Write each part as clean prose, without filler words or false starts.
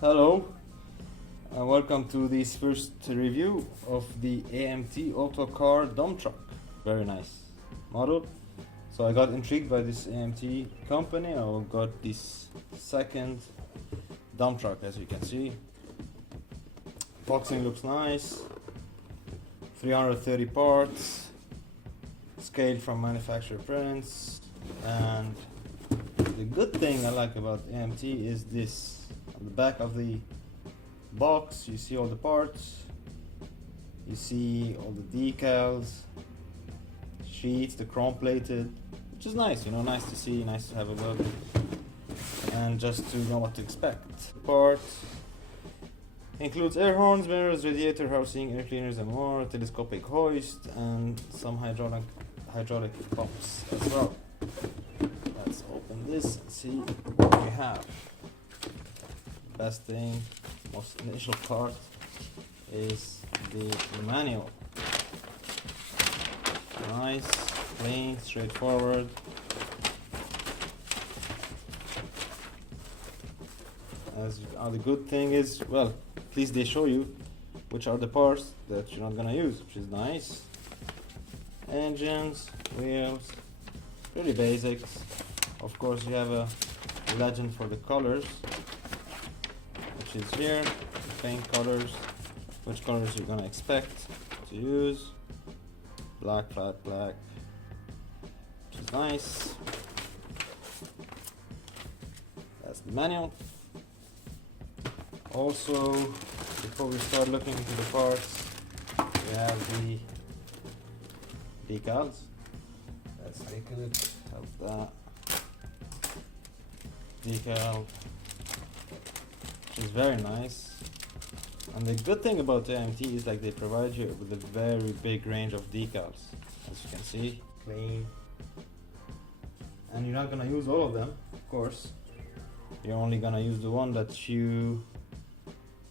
Hello, and welcome to this first review of the AMT Autocar dump truck. Very nice model. So I got intrigued by this AMT company. I got this second dump truck, as you can see. Boxing looks nice. 330 parts, scaled from manufacturer prints, and the good thing I like about AMT is this. On the back of the box you see all the parts, you see all the decals, sheets, the chrome plated, which is nice, you know, nice to see, nice to have a look, and just to know what to expect. The part includes air horns, mirrors, radiator housing, air cleaners and more, telescopic hoist, and some hydraulic pumps as well. Let's open this and see what we have. Best thing, most initial part is the manual. Nice, clean, straightforward. The good thing is, well, at least they show you which are the parts that you're not gonna use, which is nice. Engines, wheels, pretty basics. Of course, you have a legend for the colors, which is here, the paint colors, which colors you're gonna expect to use. Black, flat black, which is nice. That's the manual. Also, before we start looking into the parts, we have the decals. Let's take a look at that decal, which is very nice. And the good thing about the AMT is like they provide you with a very big range of decals, as you can see, clean. And you're not gonna use all of them, of course. You're only gonna use the one that you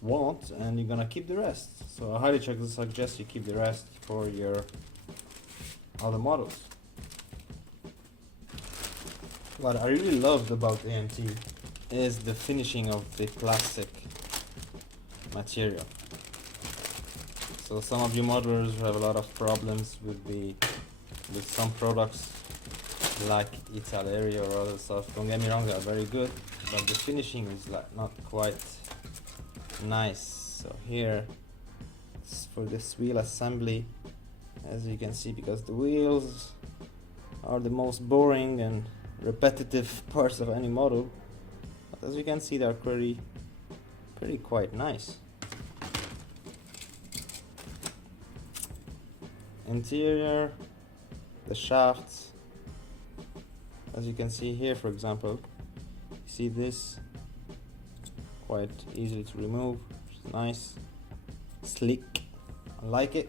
want, and you're gonna keep the rest. So I highly suggest you keep the rest for your other models. What I really loved about AMT is the finishing of the plastic material. So some of you modelers have a lot of problems with some products like Italeria or other stuff. Don't get me wrong, they are very good, but the finishing is like not quite nice. So here for this wheel assembly, as you can see, because the wheels are the most boring and repetitive parts of any model, but as you can see, they're pretty quite nice. Interior, the shafts, as you can see here, for example, you see this quite easily to remove, which is nice, sleek, I like it.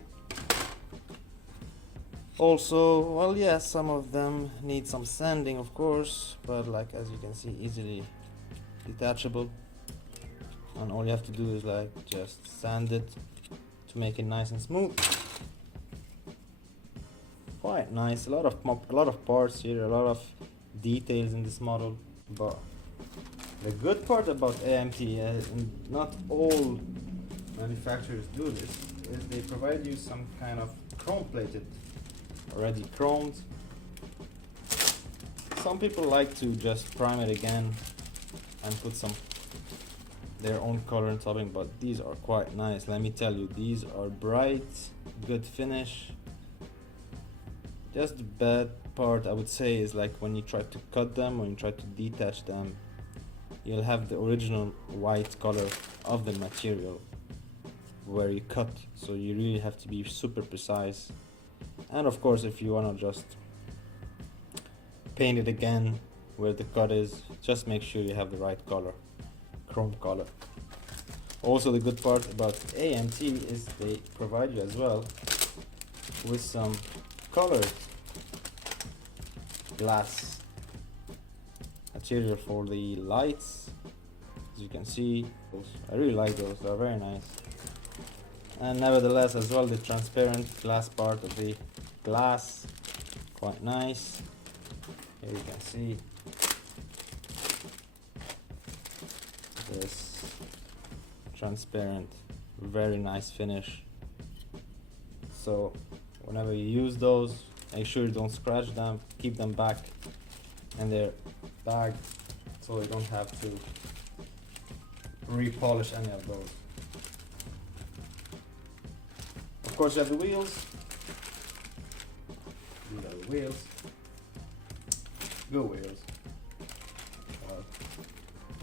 Also, well, yeah, some of them need some sanding, of course, but like as you can see, easily detachable, and all you have to do is like just sand it to make it nice and smooth. Quite nice. A lot of parts here, a lot of details in this model. But the good part about AMT, and not all manufacturers do this, is they provide you some kind of chrome plated, already chromed. Some people like to just prime it again and put some their own color and topping, but these are quite nice. Let me tell you, these are bright, good finish. Just the bad part I would say is like when you try to cut them, when you try to detach them, you'll have the original white color of the material where you cut, so you really have to be super precise. And of course, if you want to just paint it again where the cut is, just make sure you have the right color, chrome color. Also, the good part about AMT is they provide you as well with some colored glass material for the lights. As you can see, I really like those, they're very nice. And nevertheless as well, the transparent glass part of the glass, quite nice. Here you can see this transparent, very nice finish. So whenever you use those, make sure you don't scratch them, keep them back in their bag so you don't have to repolish any of those. Of course, you have the wheels. These are the wheels. Good wheels.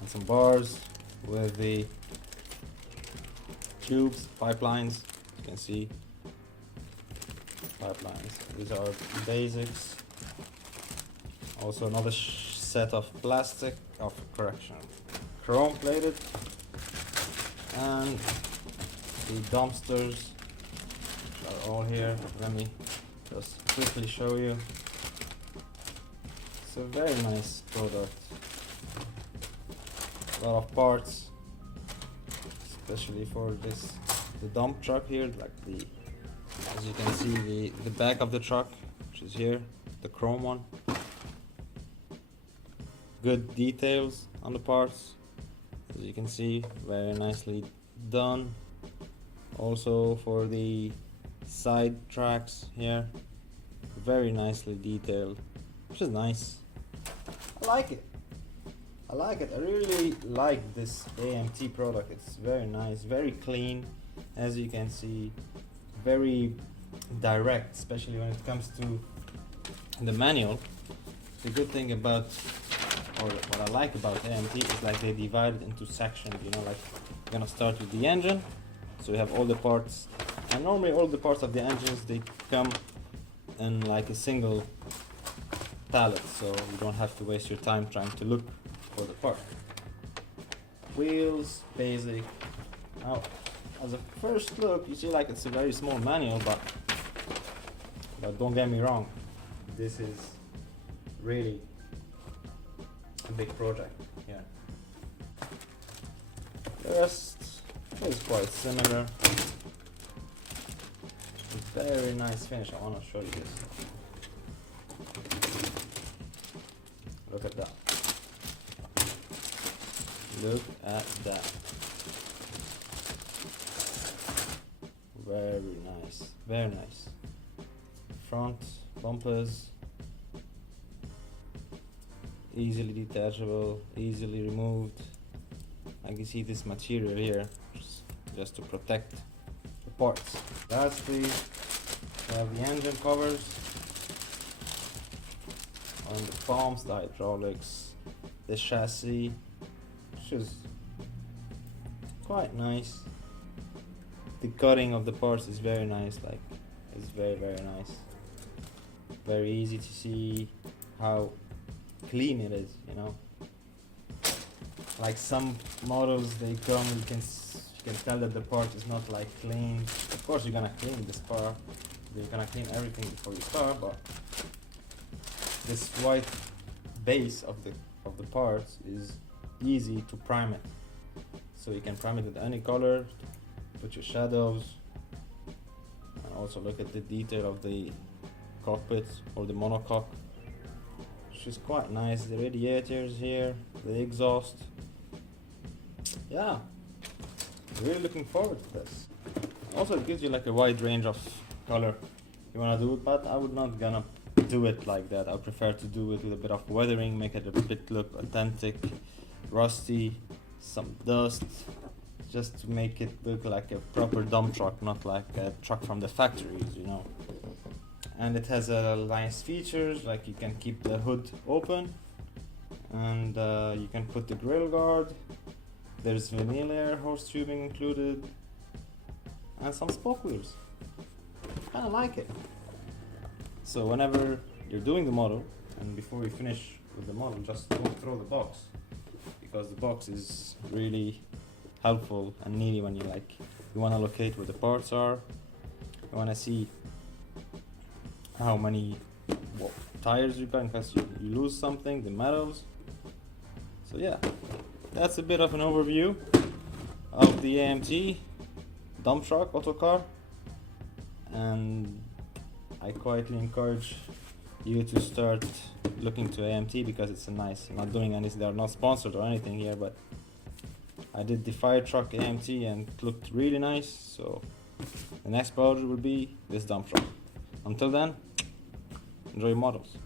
And some bars with the tubes, pipelines. You can see pipelines. These are basics. Also another set of plastic, of correction, chrome plated, and the dumpsters are all here. Let me just quickly show you. It's a very nice product. A lot of parts, especially for this, the dump truck here, like the, as you can see, the back of the truck, which is here, the chrome one. Good details on the parts, as you can see, very nicely done. Also for the side tracks here, very nicely detailed, which is nice. I like it. I like it. I really like this AMT product. It's very nice, very clean, as you can see, very direct, especially when it comes to the manual. The good thing about, or what I like about AMT is like they divide it into sections, you know, like you're gonna start with the engine, so you have all the parts, and normally all the parts of the engines, they come in like a single pallet, so you don't have to waste your time trying to look for the part. Wheels, basic. Now, as a first look, you see like it's a very small manual, but don't get me wrong, this is really a big project. Yeah. The rest is quite similar. Very nice finish. I want to show you this. Look at that. Look at that. Very nice. Very nice. Front bumpers. Easily detachable, easily removed. I can see this material here, just to protect the parts. Lastly, we have the engine covers on the pumps, the hydraulics, the chassis, which is quite nice. The cutting of the parts is very nice, like it's very nice. Very easy to see how clean it is, you know. Like some models, they come, you can tell that the part is not like clean. Of course, you're gonna clean this part, you're gonna clean everything before you start, but this white base of the parts is easy to prime it. So you can prime it with any color, put your shadows, and also look at the detail of the cockpit or the monocoque, which is quite nice. The radiators here, the exhaust. Yeah, really looking forward to this. Also, it gives you like a wide range of color you wanna do it, but I would not gonna do it like that. I prefer to do it with a bit of weathering, make it a bit look authentic, rusty, some dust, just to make it look like a proper dump truck, not like a truck from the factories, you know. And it has nice features, like you can keep the hood open, and you can put the grill guard. There's vanilla air hose tubing included, and some spoke wheels. Kinda like it. So whenever you're doing the model, and before you finish with the model, just don't throw the box, because the box is really helpful and needy when you want to locate where the parts are. You want to see how many tires you got in case you lose something, the metals. So yeah, that's a bit of an overview of the AMT dump truck Autocar, and I quietly encourage you to start looking to AMT because it's a nice, not doing anything, they are not sponsored or anything here, but I did the fire truck AMT and it looked really nice. So the next project will be this dump truck. Until then, enjoy your models.